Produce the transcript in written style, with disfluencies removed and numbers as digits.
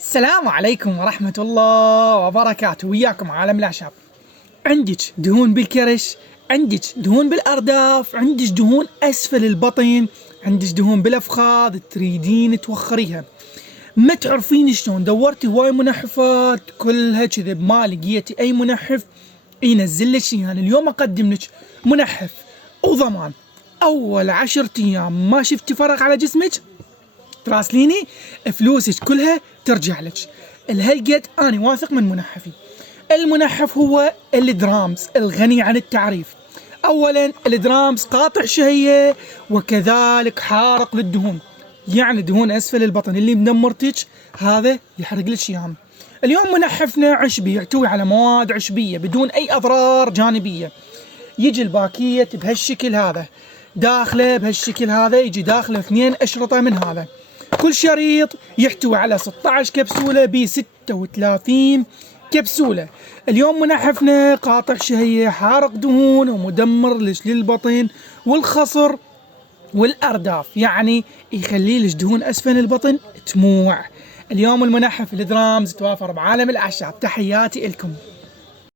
السلام عليكم ورحمة الله وبركاته. وياكم عالم الأعشاب. عندك دهون بالكرش، عندك دهون بالأرداف، عندك دهون أسفل البطن، عندك دهون بالأفخاذ تريدين توخريها، ما تعرفين شلون، دورتي هواي منحفات كلها كذب، ما لقيتي أي منحف ينزل لك. يعني اليوم أقدم لك منحف وضمان أول 10 أيام ما شفتي فرق على جسمك تراسليني فلوسك كلها ترجع لك. الهالقد أنا واثق من منحفي. المنحف هو الدرامز الغني عن التعريف. أولا الدرامز قاطع شهية وكذلك حارق للدهون، يعني دهون أسفل البطن اللي مدمرتك هذا يحرق لك اياهم. اليوم منحفنا عشبي يحتوي على مواد عشبية بدون أي أضرار جانبية. يجي الباكيت بهالشكل هذا، داخله بهالشكل هذا يجي داخله 2 أشرطة من هذا. كل شريط يحتوي على 16 كبسولة ب 36 كبسولة. اليوم منحفنا قاطع شهية، حارق دهون ومدمر للبطن والخصر والأرداف، يعني يخلي لك دهون أسفل البطن تموع. اليوم المنحف الدرامز توافر بعالم الأعشاب. تحياتي لكم.